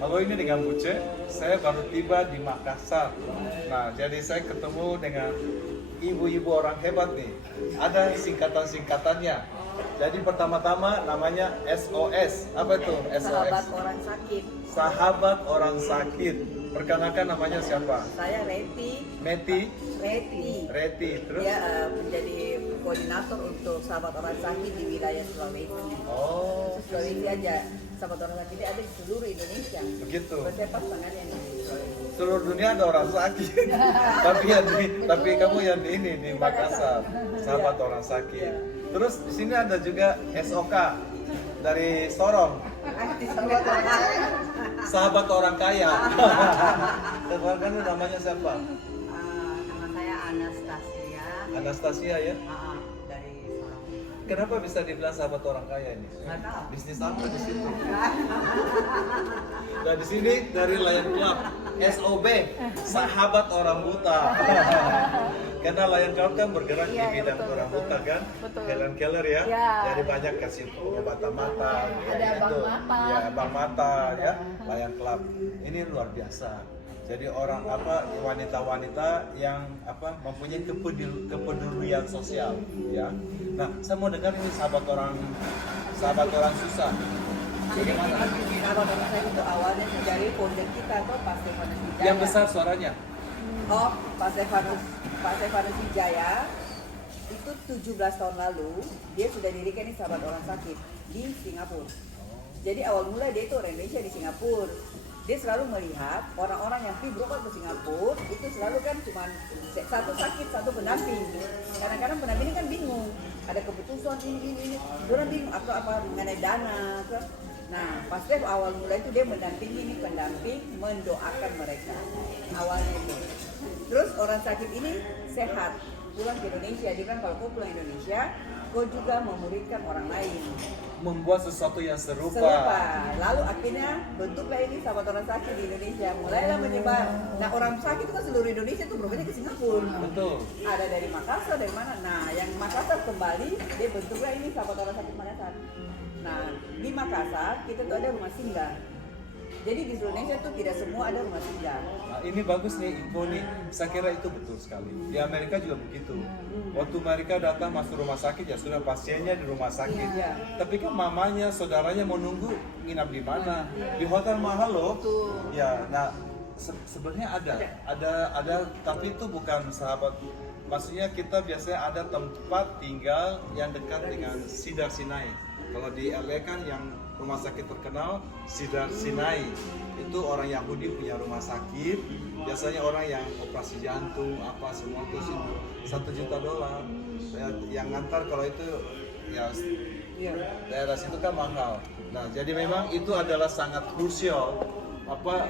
Halo, ini dengan Buce. Saya baru tiba di Makassar. Nah, jadi saya ketemu dengan ibu-ibu orang hebat nih. Ada singkatan-singkatannya. Jadi pertama-tama namanya SOS. Apa itu SOS? Sahabat orang sakit. Sahabat orang sakit. Perkenalkan namanya siapa? Saya Reti. Meti, Reti. terus? Dia menjadi koordinator untuk sahabat orang sakit di wilayah Sulawesi. Oh, Sulawesi aja. Sahabat orang sakit ini ada di seluruh Indonesia. begitu. Saya pas tangannya di Sulawesi. Seluruh dunia ada orang sakit. tapi kamu yang di ini di Makassar, sahabat orang sakit. Terus di sini ada juga SOK dari Sorong, Sahabat orang sakit. sahabat orang kaya. Kan namanya siapa? Nama saya Anastasia. Anastasia ya. Dari Sorong. Kenapa bisa dibilang sahabat orang kaya ini? Nggak tahu. Bisnis apa di situ? Nah di sini dari Lion Club SOB, sahabat orang buta. Karena Lion Club kan bergerak di bidang orang buta kan, keller ya. Jadi banyak kasih pengobatan mata. Ada gitu. bank mata. Ya, bank mata ya, Lion Club. Ini luar biasa. Jadi orang wanita-wanita yang mempunyai kepedulian sosial ya. Nah, saya mau dengar ini sahabat orang susah. Jadi sahabat orang sakit itu awalnya dari founder kita tuh Pak Stefanus Wijaya. Yang besar suaranya. Oh, Pak Stefanus Wijaya itu 17 tahun lalu dia sudah dirikan ini sahabat orang sakit di Singapura. Jadi awal mula dia itu orang Indonesia di Singapura. Dia selalu melihat orang-orang yang pergi berobat ke Singapura itu selalu kan cuma satu sakit, satu pendamping. Kadang-kadang pendamping ini kan bingung, ada keputusan ini, orang bingung apa mengenai dana. Nah, pas dia awal mula itu dia mendampingi ini pendamping, mendoakan mereka. Awalnya itu. Terus orang sakit ini sehat, pulang ke Indonesia. Dia bilang kalau kau pulang Indonesia, kau juga memuridkan orang lain. Membuat sesuatu yang serupa. Lalu akhirnya bentuklah ini sahabat orang sakit di Indonesia. Mulailah menyebar. Nah, orang sakit itu kan seluruh Indonesia tuh berobatnya ke Singapura. Betul. Ada dari Makassar, dari mana? Nah, yang Makassar kembali, dia bentuklah ini sahabat orang sakit Makassar. Nah, di Makassar kita tuh ada rumah singgah. Jadi di seluruh Indonesia tuh tidak semua ada rumah singgah. Nah, ini bagus nih info nih. Saya kira itu betul sekali. Di Amerika juga begitu. Waktu mereka datang masuk rumah sakit ya sudah pasiennya di rumah sakit. Iya. Tapi kan mamanya, saudaranya mau nunggu nginap di mana? Di hotel mahal loh. Ya, nah sebenarnya ada tapi itu bukan sahabat. Maksudnya kita biasanya ada tempat tinggal yang dekat dengan Cedar Sinai. Kalau di LA kan yang rumah sakit terkenal Cedar Sinai itu orang Yahudi punya rumah sakit, biasanya orang yang operasi jantung apa semua itu $1 juta. Yang ngantar kalau itu ya daerah situ kan mahal. Nah jadi memang itu adalah sangat krusial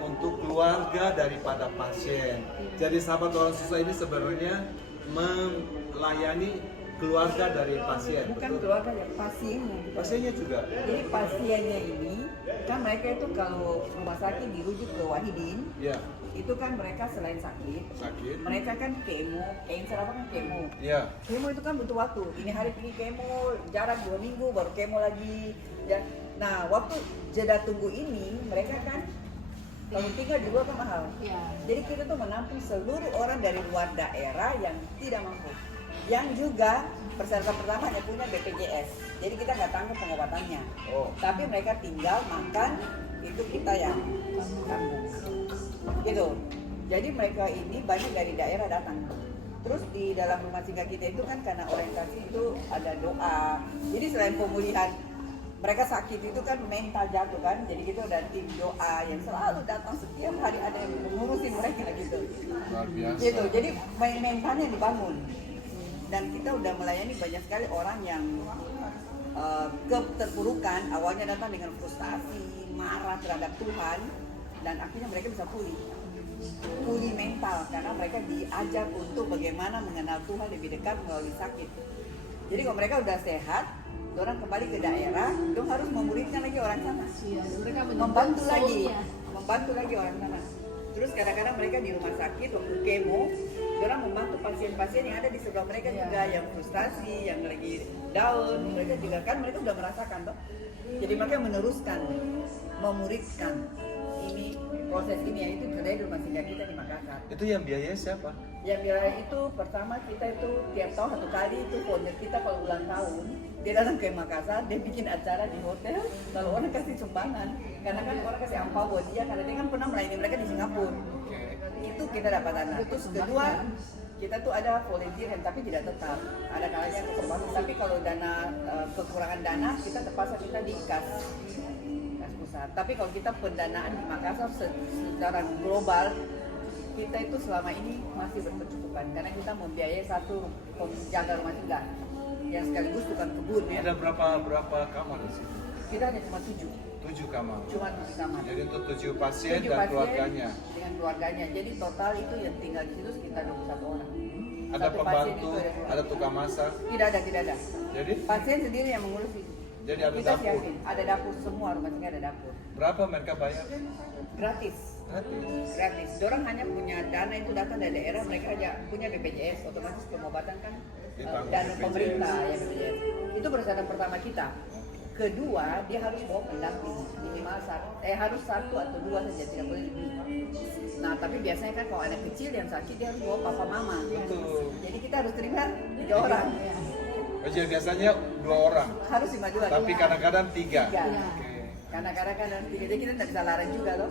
untuk keluarga daripada pasien. Jadi sahabat orang susah ini sebenarnya melayani keluarga dari pasien. Bukan keluarga ya, pasiennya. Pasiennya juga. Jadi pasiennya ini kan mereka itu kalau rumah sakit dirujuk ke Wahidin, Ya. itu kan mereka selain sakit, mereka kan kemo, cancer apa kan kemo. Ya. Kemo itu kan butuh waktu. Ini hari pergi kemo, jarak 2 minggu baru kemo lagi. Nah, waktu jeda tunggu ini mereka kan kalau tinggal di luar kan mahal. Jadi kita tuh menampung seluruh orang dari luar daerah yang tidak mampu. Yang juga persyaratan pertama hanya punya BPJS. Jadi kita nggak tanggung pengobatannya. Tapi mereka tinggal makan itu kita yang tanggung. Gitu. Jadi mereka ini banyak dari daerah datang. Terus di dalam rumah singgah kita itu kan karena orientasi itu ada doa. Jadi selain pemulihan mereka sakit itu kan mental jatuh kan. Jadi kita udah tim doa yang selalu datang setiap hari ada yang mengurusin mereka gitu. Luar biasa. Gitu. Jadi mentalnya dibangun. Dan kita udah melayani banyak sekali orang yang keterpurukan, awalnya datang dengan frustasi, marah terhadap Tuhan, dan akhirnya mereka bisa pulih mental karena mereka diajar untuk bagaimana mengenal Tuhan lebih dekat melalui sakit. Jadi kalau mereka udah sehat, orang kembali ke daerah, dong harus memuridkan lagi orang sana, membantu lagi orang sana. Terus kadang-kadang mereka di rumah sakit waktu kemo, orang membantu pasien-pasien yang ada di sebelah mereka juga yang frustasi, yang lagi down. Mereka juga kan mereka udah merasakan toh. Jadi mereka meneruskan, memuridkan. Ini proses ini ya, itu terjadi di rumah singgah kita di Makassar. Itu yang biayanya siapa? Yang biaya itu pertama kita itu tiap tahun 1 kali itu founder kita kalau ulang tahun dia datang ke Makassar, dia bikin acara di hotel, lalu orang kasih sumbangan karena kan orang kasih ampau buat dia karena dia kan pernah melayani mereka di Singapura. Itu kita dapat dana. Terus kedua kita tuh ada volunteer tapi tidak tetap, ada kalanya kesempatan. Tapi kalau dana kekurangan dana kita terpaksa kita di kas pusat. Tapi kalau kita pendanaan di Makassar secara global kita itu selama ini masih berkecukupan karena kita membiayai satu penjaga rumah singgah yang sekaligus tukang kebun ya. Ada berapa kamar di situ? Kita hanya cuma 7 kamar. Cuma 7 kamar. Jadi untuk 7 pasien 7 dan pasien keluarganya. dengan keluarganya. Jadi total itu yang tinggal di situ sekitar 21 orang. Ada Satu pasien pembantu, itu ada tukang masak. Tidak ada. Jadi Pasien sendiri yang mengurus itu. Jadi ada Kita dapur. siapin, ada dapur semua rumah singgah ada dapur. Berapa mereka bayar? Gratis. Dorang hanya punya dana itu datang dari daerah, mereka aja punya BPJS, otomatis pengobatan kan Ditanggung dana BPJS. pemerintah ya BPJS. Itu persyarat pertama kita. Kedua, dia harus bawa pendamping minimal harus 1 atau 2 saja, tidak boleh lebih. Nah, tapi biasanya kan kalau anak kecil yang sakit dia harus bawa papa mama. Betul. Jadi kita harus terima 3 orang. Jadi biasanya 2 orang. Harus 5-2. Tapi kadang-kadang 3. 3. Karena kadang-kadang dan jadi kita tidak bisa larang juga loh.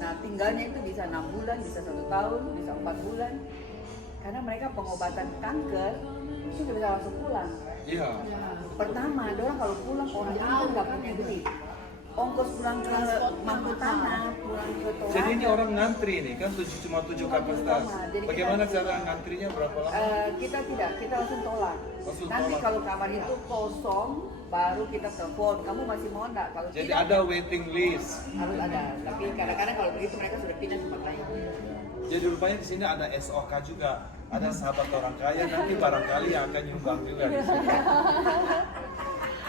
Nah tinggalnya itu bisa 6 bulan, bisa 1 tahun, bisa 4 bulan. Karena mereka pengobatan kanker itu tidak bisa langsung pulang. Iya. Pertama, orang kalau pulang orang itu nggak punya duit. Ongkos pulang ke Mangku Tanah, pulang ke Toraja. Jadi ini orang ngantri nih kan cuma 7 kapasitas. Jadi Bagaimana kita- cara ngantrinya berapa lama? Kita tidak, kita langsung tolak. Langsung Nanti tolak. kalau kamar itu kosong, baru kita telepon. Kamu masih mau enggak? Kalau Jadi tidak, ada waiting list. harus ada. Tapi kadang-kadang kalau begitu mereka sudah pindah tempat lain. Jadi rupanya di sini ada SOK juga. Ada sahabat orang kaya nanti barangkali yang akan nyumbang juga di sini.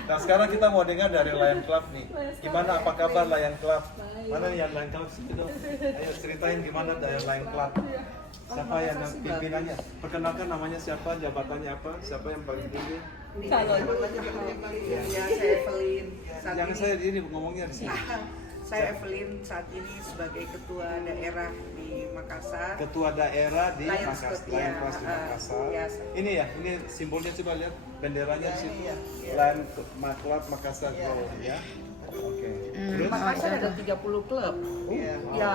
Nah sekarang kita mau dengar dari Lion Club nih. Gimana apa kabar Lion Club? Mana nih yang Lion Club sih itu? Ayo ceritain gimana dari Lion Club. Siapa yang pimpinannya? Perkenalkan namanya siapa, jabatannya apa, siapa yang paling tinggi? Kalau ya saya Evelyn. Saat Jangan ini- saya di sini ngomongnya di sini. Saya Evelyn saat ini sebagai ketua daerah di Makassar. Ketua daerah di Lions Makassar, Club, Lion ya, Club di Makassar. ya. Ini ya, ini simbolnya coba lihat benderanya di situ. Iya, iya. Lion Club Makassar Iya. Gold ya. Oke. Di Terus Makassar ada 30 klub. Iya. Ya.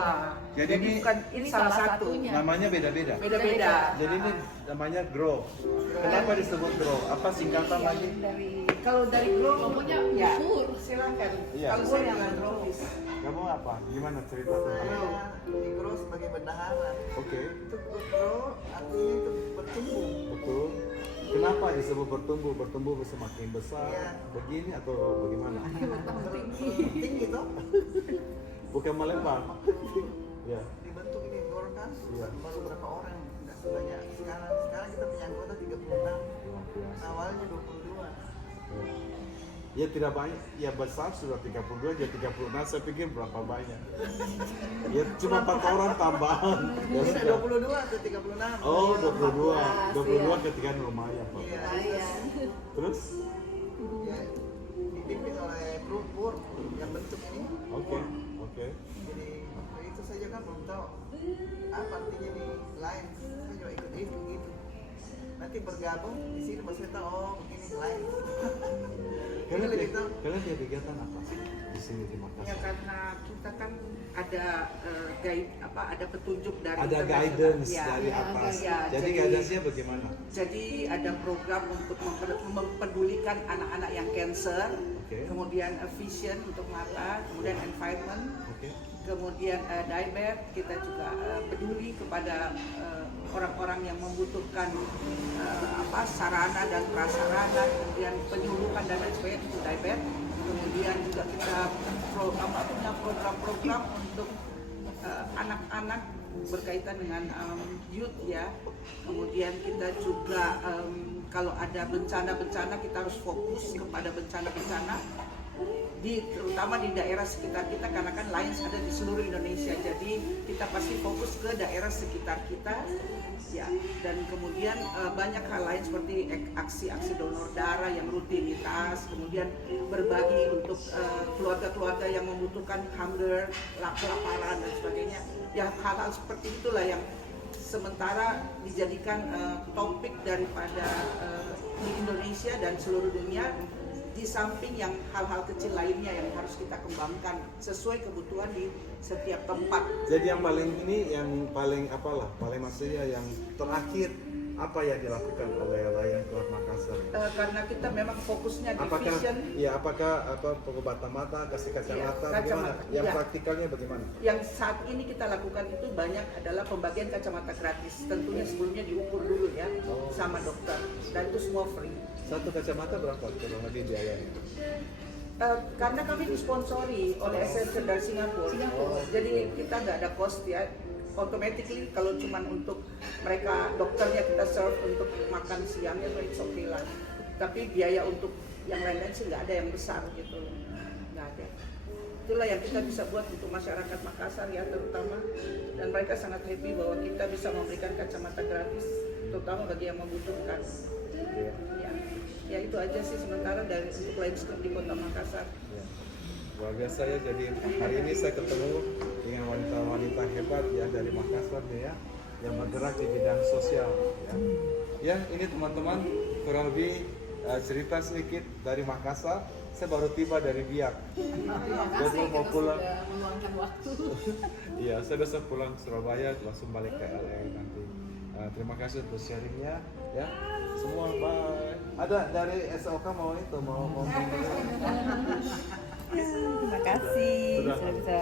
Jadi ini- bukan ini salah satu. namanya beda-beda. Beda-beda. Jadi ini namanya Grow. Kenapa disebut Grow? Apa singkatan lagi? Kalau dari Grow ya silakan. Iya. Kalau saya filantropis. Kamu apa? Gimana cerita tentang? Saya di Grow sebagai bendahara. Oke, Itu Grow artinya itu bertumbuh. betul. Kenapa disebut bertumbuh? Bertumbuh semakin besar, Iya. begini atau bagaimana? Tinggi toh. Bukan melebar. Ya. Dibentuk ini Grow kan Iya. baru berapa orang? Nggak sebanyak. Sekarang kita punya anggota 36. Luar biasa. Awalnya 22. Ya tidak banyak, ya besar sudah 32, jadi 36, saya pikir berapa banyak. Ya cuma 4 orang tambahan. Ya Ini sudah. 22 ke 36. Oh 22, 22 ketika lumayan Pak. Iya. Terus? Ya, dipimpin oleh Pur yang bentuk ini. Oke, oke. Jadi itu saja kan belum tahu apa artinya nih lain. Saya juga ikut itu gitu. Nanti bergabung di sini baru saya tahu oh begini lain. Kalian lebih tahu. kalian punya kegiatan apa sih di sini di Ya Makassar? karena kita kan ada guide ada petunjuk dari Ada internasional. guidance Ya, dari ya, atas. ya, Jadi guidance-nya bagaimana? Jadi ada program untuk mempedulikan anak-anak yang cancer, Oke. kemudian vision untuk mata, kemudian environment, Oke. kemudian diabetes, kita juga peduli kepada orang-orang yang membutuhkan sarana dan prasarana, kemudian penyuluhan dan lain sebagainya untuk diabetes. Kemudian juga kita punya program-program untuk anak-anak berkaitan dengan youth ya. Kemudian kita juga kalau ada bencana-bencana kita harus fokus kepada bencana-bencana. terutama di daerah sekitar kita, karena kan Lions ada di seluruh Indonesia, jadi kita pasti fokus ke daerah sekitar kita ya. Dan kemudian banyak hal lain seperti aksi-aksi donor darah yang rutinitas, kemudian berbagi untuk keluarga-keluarga yang membutuhkan hunger, kelaparan dan sebagainya ya. Hal-hal seperti itulah yang sementara dijadikan topik daripada di Indonesia dan seluruh dunia, di samping yang hal-hal kecil lainnya yang harus kita kembangkan sesuai kebutuhan di setiap tempat. Jadi yang paling apalah, paling maksudnya yang terakhir apa yang dilakukan oleh Lions Club Makassar? Karena kita memang fokusnya di Apakah vision. pengobatan mata, kasih kacamata, Iya, bagaimana? kacamata, Yang iya. praktikalnya bagaimana? Yang saat ini kita lakukan itu banyak adalah pembagian kacamata gratis. Tentunya sebelumnya diukur dulu ya sama dokter, dan itu semua free. Satu kacamata berapa kurang lebih biayanya? Karena kami disponsori oleh Accenture dari Singapura, jadi kita nggak ada cost ya. Automatically kalau cuma untuk mereka dokternya kita serve untuk makan siangnya, it's okay lah. Tapi biaya untuk yang lain-lain sih nggak ada yang besar gitu, nggak ada. Itulah yang kita bisa buat untuk masyarakat Makassar ya terutama, dan mereka sangat happy bahwa kita bisa memberikan kacamata gratis, terutama bagi yang membutuhkan. Ya itu aja sih sementara dari untuk Lions Club di Kota Makassar. Ya. Luar biasa ya, jadi hari ini saya ketemu dengan wanita-wanita hebat ya dari Makassar ya, yang bergerak di bidang sosial ya. Ya, ini teman-teman kurang lebih cerita sedikit dari Makassar. Saya baru tiba dari Biak. Jadi mau pulang. Meluangkan waktu. Iya, saya besok pulang Surabaya langsung balik ke LA nanti. Terima kasih untuk sharingnya ya. Semua bye. Ada dari SOK mau Terima kasih Sudah. sudah bisa